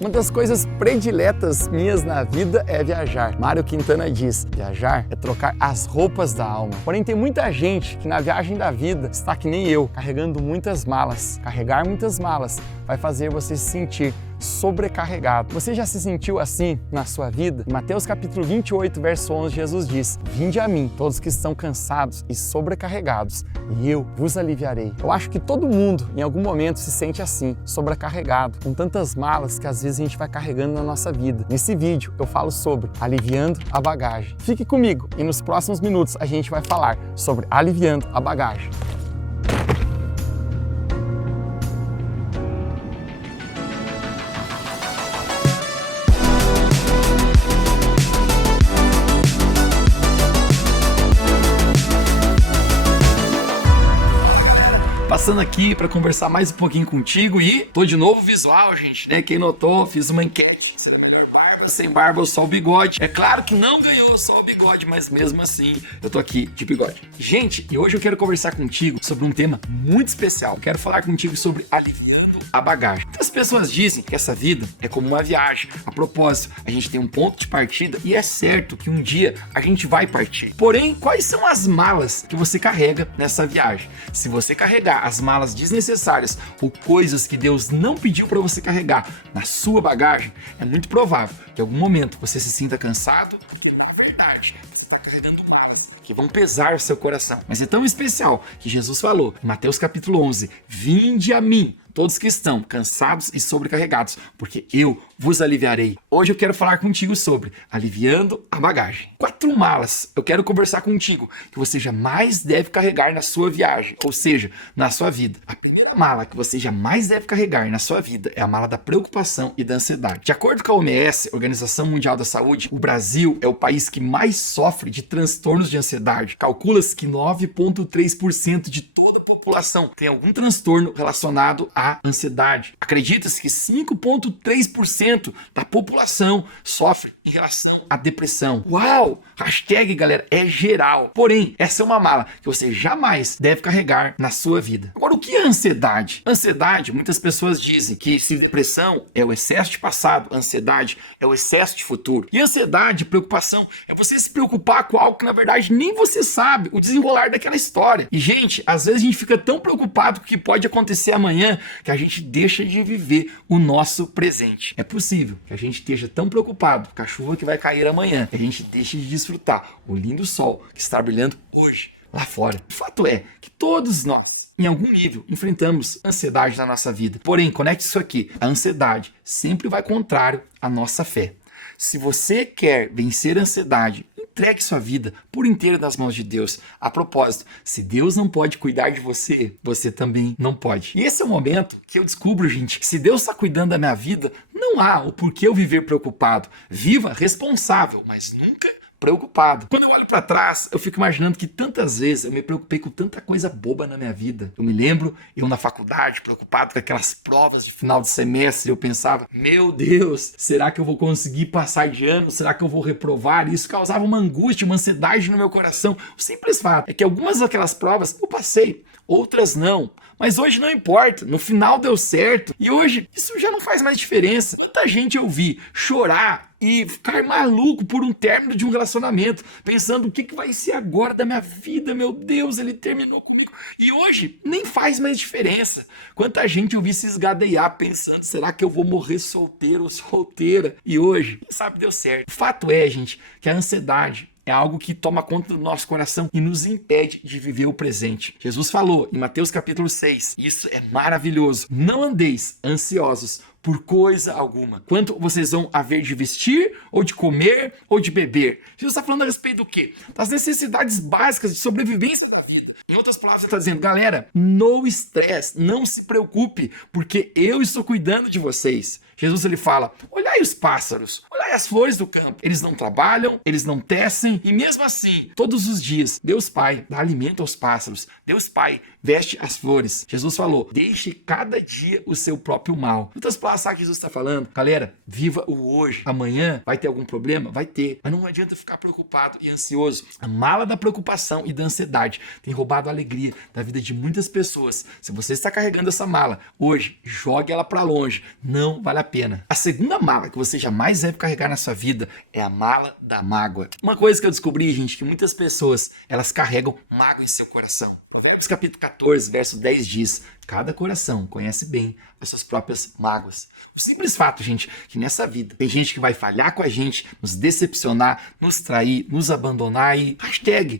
Uma das coisas prediletas minhas na vida é viajar. Mário Quintana diz: viajar é trocar as roupas da alma. Porém, tem muita gente que na viagem da vida está que nem eu, carregando muitas malas. Carregar muitas malas vai fazer você se sentir sobrecarregado. Você já se sentiu assim na sua vida? Em Mateus capítulo 28, verso 11, Jesus diz: vinde a mim, todos que estão cansados e sobrecarregados, e eu vos aliviarei. Eu acho que todo mundo, em algum momento, se sente assim, sobrecarregado, com tantas malas que às vezes a gente vai carregando na nossa vida. Nesse vídeo eu falo sobre aliviando a bagagem. Fique comigo e nos próximos minutos a gente vai falar sobre aliviando a bagagem. Passando aqui para conversar mais um pouquinho contigo e tô de novo visual, gente, né? Quem notou, fiz uma enquete. Será melhor barba, sem barba ou só o bigode? É claro que não ganhou só o bigode, mas mesmo assim eu tô aqui de bigode. Gente, e hoje eu quero conversar contigo sobre um tema muito especial. Quero falar contigo sobre aliviando a bagagem. Muitas pessoas dizem que essa vida é como uma viagem. A propósito, a gente tem um ponto de partida e é certo que um dia a gente vai partir. Porém, quais são as malas que você carrega nessa viagem? Se você carregar as malas desnecessárias ou coisas que Deus não pediu para você carregar na sua bagagem, é muito provável que em algum momento você se sinta cansado e, na verdade, você está carregando malas que vão pesar seu coração. Mas é tão especial que Jesus falou em Mateus capítulo 11: vinde a mim, todos que estão cansados e sobrecarregados, porque eu vos aliviarei. Hoje eu quero falar contigo sobre aliviando a bagagem. 4 malas eu quero conversar contigo que você jamais deve carregar na sua viagem, ou seja, na sua vida. A primeira mala que você jamais deve carregar na sua vida é a mala da preocupação e da ansiedade. De acordo com a OMS, Organização Mundial da Saúde, o Brasil é o país que mais sofre de transtornos de ansiedade. Calcula-se que 9,3% de toda a população tem algum transtorno relacionado à ansiedade. Acredita-se que 5,3% da população sofre em relação à depressão. Uau! Hashtag, galera, é geral. Porém, essa é uma mala que você jamais deve carregar na sua vida. Agora, o que é ansiedade? Ansiedade, muitas pessoas dizem que se depressão é o excesso de passado, ansiedade é o excesso de futuro. E ansiedade, preocupação, é você se preocupar com algo que na verdade nem você sabe o desenrolar daquela história. E, gente, às vezes a gente fica tão preocupado com o que pode acontecer amanhã que a gente deixa de viver o nosso presente. É possível que a gente esteja tão preocupado com a chuva que vai cair amanhã que a gente deixe de desfrutar o lindo sol que está brilhando hoje lá fora. O fato é que todos nós, em algum nível, enfrentamos ansiedade na nossa vida. Porém, conecte isso aqui: a ansiedade sempre vai contrário à nossa fé. Se você quer vencer a ansiedade, entregue sua vida por inteiro nas mãos de Deus. A propósito, se Deus não pode cuidar de você, você também não pode. E esse é o momento que eu descubro, gente, que se Deus está cuidando da minha vida, não há o porquê eu viver preocupado. Viva responsável, mas nunca preocupado. Quando eu olho para trás, eu fico imaginando que tantas vezes eu me preocupei com tanta coisa boba na minha vida. Eu me lembro, eu na faculdade, preocupado com aquelas provas de final de semestre, eu pensava: meu Deus, será que eu vou conseguir passar de ano? Será que eu vou reprovar? Isso causava uma angústia, uma ansiedade no meu coração. O simples fato é que algumas daquelas provas eu passei, outras não. Mas hoje não importa, no final deu certo. E hoje isso já não faz mais diferença. Quanta gente eu vi chorar e ficar maluco por um término de um relacionamento, pensando: o que vai ser agora da minha vida? Meu Deus, ele terminou comigo. E hoje nem faz mais diferença. Quanta gente eu vi se esgadeiar pensando: será que eu vou morrer solteiro ou solteira? E hoje, quem sabe, deu certo. O fato é, gente, que a ansiedade é algo que toma conta do nosso coração e nos impede de viver o presente. Jesus falou em Mateus capítulo 6, isso é maravilhoso: não andeis ansiosos por coisa alguma, quanto vocês vão haver de vestir, ou de comer, ou de beber. Jesus está falando a respeito do quê? Das necessidades básicas de sobrevivência da vida. Em outras palavras, ele está dizendo: galera, no estresse, não se preocupe, porque eu estou cuidando de vocês. Jesus, ele fala: olhai os pássaros, olhai as flores do campo. Eles não trabalham, eles não tecem, e mesmo assim, todos os dias, Deus Pai dá alimento aos pássaros. Deus Pai veste as flores. Jesus falou, deixe cada dia o seu próprio mal. Então, sabe o que Jesus está falando? Galera, viva o hoje. Amanhã vai ter algum problema? Vai ter. Mas não adianta ficar preocupado e ansioso. A mala da preocupação e da ansiedade tem roubado a alegria da vida de muitas pessoas. Se você está carregando essa mala hoje, jogue ela para longe. Não vale a pena. A segunda mala que você jamais deve carregar na sua vida é a mala da mágoa. Uma coisa que eu descobri, gente, que muitas pessoas, elas carregam mágoa em seu coração. Provérbios capítulo 14, verso 10 diz, cada coração conhece bem as suas próprias mágoas. O simples fato, gente, que nessa vida tem gente que vai falhar com a gente, nos decepcionar, nos trair, nos abandonar e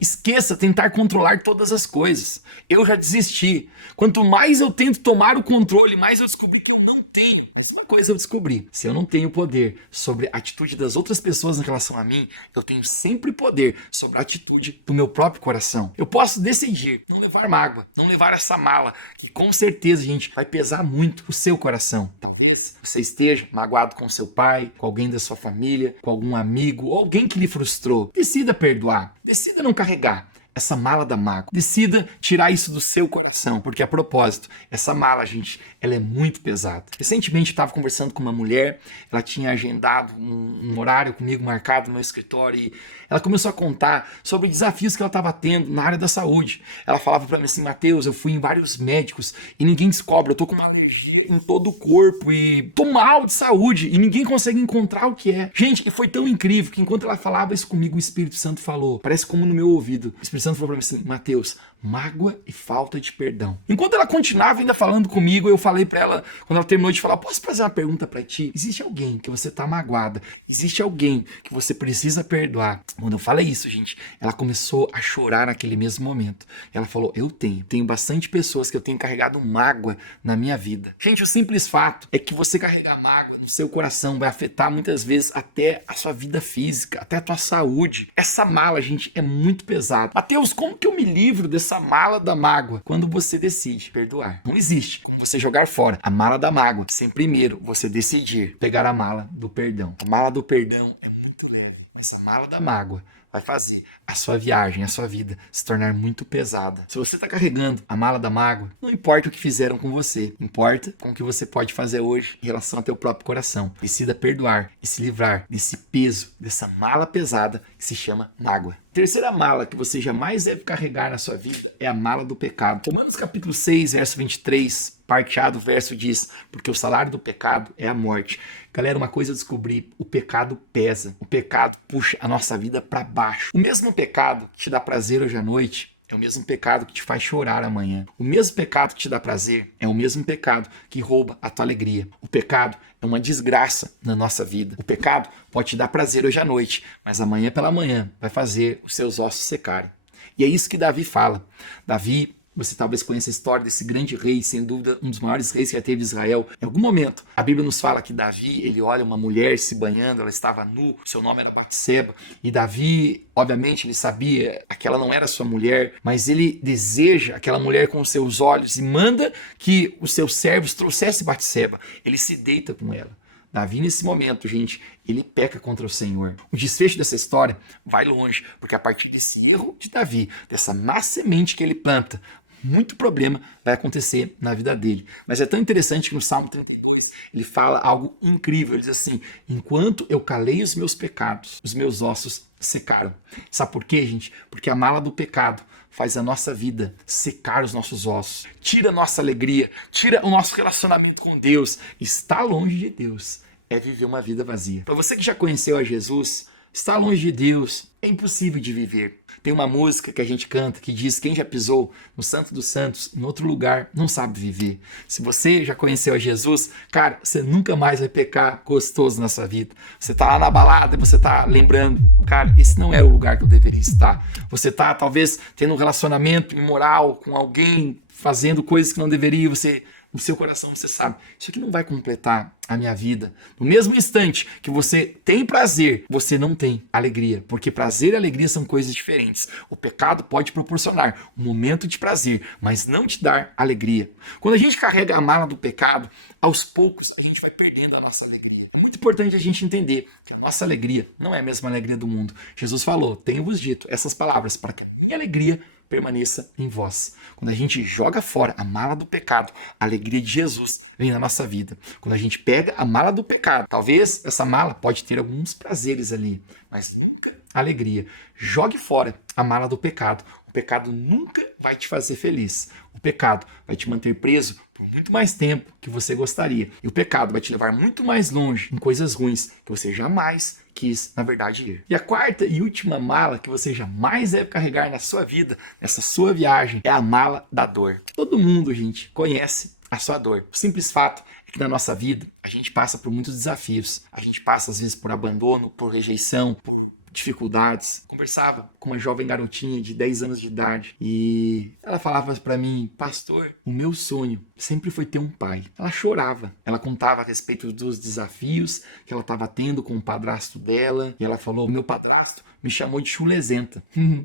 esqueça tentar controlar todas as coisas. Eu já desisti. Quanto mais eu tento tomar o controle, mais eu descobri que eu não tenho. Mas uma coisa eu descobri, se eu não tenho poder sobre a atitude das outras pessoas em relação a mim, eu tenho sempre poder sobre a atitude do meu próprio coração. Eu posso decidir não levar mágoa, não levar essa mala, que com certeza, gente, vai pesar muito o seu coração. Talvez você esteja magoado com seu pai, com alguém da sua família, com algum amigo, ou alguém que lhe frustrou. Decida perdoar, decida não carregar essa mala da mágoa. Decida tirar isso do seu coração, porque a propósito, essa mala, gente, ela é muito pesada. Recentemente eu estava conversando com uma mulher, ela tinha agendado um horário comigo marcado no meu escritório e ela começou a contar sobre desafios que ela estava tendo na área da saúde. Ela falava para mim assim, Mateus, eu fui em vários médicos e ninguém descobre, eu tô com uma alergia em todo o corpo e tô mal de saúde e ninguém consegue encontrar o que é. Gente, e foi tão incrível que enquanto ela falava isso comigo, o Espírito Santo falou, parece como no meu ouvido. O Espírito Santo falou para mim assim, Mateus, mágoa e falta de perdão. Enquanto ela continuava ainda falando comigo, eu falei para ela, quando ela terminou de falar, posso fazer uma pergunta para ti? Existe alguém que você tá magoada? Existe alguém que você precisa perdoar? Quando eu falei isso, gente, ela começou a chorar naquele mesmo momento. Ela falou, eu tenho bastante pessoas que eu tenho carregado mágoa na minha vida. Gente, o simples fato é que você carregar mágoa no seu coração vai afetar muitas vezes até a sua vida física, até a tua saúde. Essa mala, gente, é muito pesada. Mateus, como que eu me livro dessa mala da mágoa? Quando você decide perdoar. Não existe como você jogar fora a mala da mágoa sem primeiro você decidir pegar a mala do perdão. A mala do perdão é muito leve, mas a mala da mágoa vai fazer a sua viagem, a sua vida se tornar muito pesada. Se você está carregando a mala da mágoa, não importa o que fizeram com você, importa com o que você pode fazer hoje em relação ao teu próprio coração. Decida perdoar e se livrar desse peso, dessa mala pesada que se chama mágoa. Terceira mala que você jamais deve carregar na sua vida é a mala do pecado. Romanos capítulo 6, verso 23, parte A do verso diz, porque o salário do pecado é a morte. Galera, uma coisa eu descobri, o pecado pesa, o pecado puxa a nossa vida para baixo. O mesmo pecado que te dá prazer hoje à noite é o mesmo pecado que te faz chorar amanhã. O mesmo pecado que te dá prazer é o mesmo pecado que rouba a tua alegria. O pecado é uma desgraça na nossa vida. O pecado pode te dar prazer hoje à noite, mas amanhã pela manhã vai fazer os seus ossos secarem. E é isso que Davi fala. Davi, você talvez conheça a história desse grande rei, sem dúvida um dos maiores reis que já teve Israel. Em algum momento, a Bíblia nos fala que Davi, ele olha uma mulher se banhando, ela estava nua, seu nome era Batseba, e Davi, obviamente, ele sabia que aquela não era sua mulher, mas ele deseja aquela mulher com os seus olhos e manda que os seus servos trouxessem Batseba. Ele se deita com ela. Davi, nesse momento, gente, ele peca contra o Senhor. O desfecho dessa história vai longe, porque a partir desse erro de Davi, dessa má semente que ele planta, muito problema vai acontecer na vida dele. Mas é tão interessante que no Salmo 32 ele fala algo incrível. Ele diz assim, enquanto eu calei os meus pecados, os meus ossos secaram. Sabe por quê, gente? Porque a mala do pecado faz a nossa vida secar os nossos ossos, tira a nossa alegria, tira o nosso relacionamento com Deus. Estar longe de Deus é viver uma vida vazia. Para você que já conheceu a Jesus, estar longe de Deus é impossível de viver. Tem uma música que a gente canta que diz, quem já pisou no Santo dos Santos, em outro lugar, não sabe viver. Se você já conheceu a Jesus, cara, você nunca mais vai pecar gostoso na sua vida. Você tá lá na balada e você tá lembrando, cara, esse não é o lugar que eu deveria estar. Você tá, talvez, tendo um relacionamento imoral com alguém, fazendo coisas que não deveria, você... No seu coração você sabe, isso aqui não vai completar a minha vida. No mesmo instante que você tem prazer, você não tem alegria. Porque prazer e alegria são coisas diferentes. O pecado pode proporcionar um momento de prazer, mas não te dar alegria. Quando a gente carrega a mala do pecado, aos poucos a gente vai perdendo a nossa alegria. É muito importante a gente entender que a nossa alegria não é a mesma alegria do mundo. Jesus falou, tenho-vos dito essas palavras para que a minha alegria permaneça em vós. Quando a gente joga fora a mala do pecado, a alegria de Jesus vem na nossa vida. Quando a gente pega a mala do pecado, talvez essa mala pode ter alguns prazeres ali, mas nunca alegria. Jogue fora a mala do pecado. O pecado nunca vai te fazer feliz. O pecado vai te manter preso por muito mais tempo que você gostaria. E o pecado vai te levar muito mais longe em coisas ruins que você jamais quis, na verdade, ir. E a quarta e última mala que você jamais deve carregar na sua vida, nessa sua viagem, é a mala da dor. Todo mundo, gente, conhece a sua dor. O simples fato é que na nossa vida a gente passa por muitos desafios. A gente passa, às vezes, por abandono, por rejeição, por dificuldades. Conversava com uma jovem garotinha de 10 anos de idade e ela falava para mim: pastor, o meu sonho sempre foi ter um pai. Ela chorava. Ela contava a respeito dos desafios que ela estava tendo com o padrasto dela e ela falou: meu padrasto me chamou de chulezenta.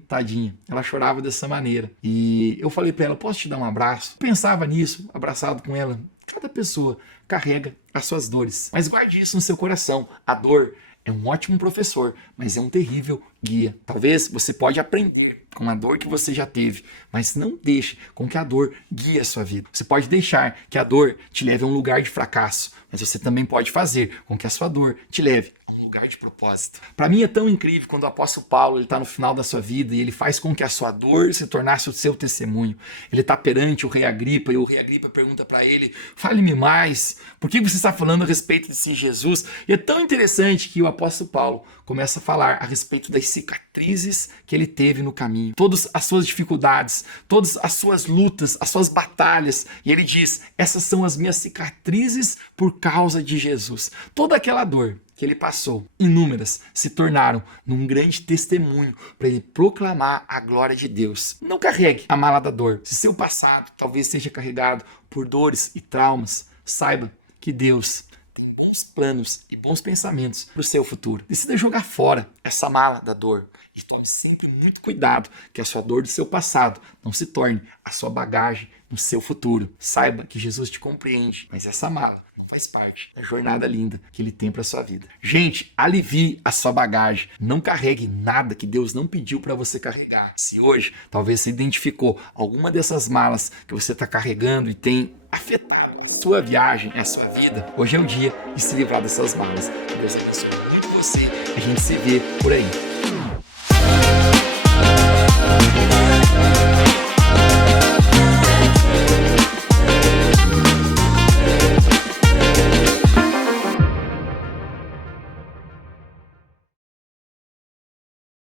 Tadinha. Ela chorava dessa maneira. E eu falei para ela: posso te dar um abraço? Eu pensava nisso, abraçado com ela. Cada pessoa carrega as suas dores. Mas guarde isso no seu coração. A dor é um ótimo professor, mas é um terrível guia. Talvez você pode aprender com a dor que você já teve, mas não deixe com que a dor guie a sua vida. Você pode deixar que a dor te leve a um lugar de fracasso, mas você também pode fazer com que a sua dor te leve a um lugar de propósito. Para mim é tão incrível quando o apóstolo Paulo está no final da sua vida e ele faz com que a sua dor se tornasse o seu testemunho. Ele está perante o rei Agripa e o rei Agripa pergunta para ele: fale-me mais, por que você está falando a respeito desse Jesus? E é tão interessante que o apóstolo Paulo começa a falar a respeito das cicatrizes que ele teve no caminho, todas as suas dificuldades, todas as suas lutas, as suas batalhas. E ele diz: essas são as minhas cicatrizes por causa de Jesus. Toda aquela dor que ele passou, inúmeras, se tornaram num grande testemunho para ele proclamar a glória de Deus. Não carregue a mala da dor. Se seu passado talvez seja carregado por dores e traumas, saiba que Deus tem bons planos e bons pensamentos para o seu futuro. Decida jogar fora essa mala da dor e tome sempre muito cuidado que a sua dor do seu passado não se torne a sua bagagem no seu futuro. Saiba que Jesus te compreende, mas essa mala faz parte da jornada linda que ele tem para sua vida. Gente, alivie a sua bagagem. Não carregue nada que Deus não pediu para você carregar. Se hoje talvez você identificou alguma dessas malas que você está carregando e tem afetado a sua viagem, a sua vida, hoje é o dia de se livrar dessas malas. Que Deus abençoe muito você. A gente se vê por aí.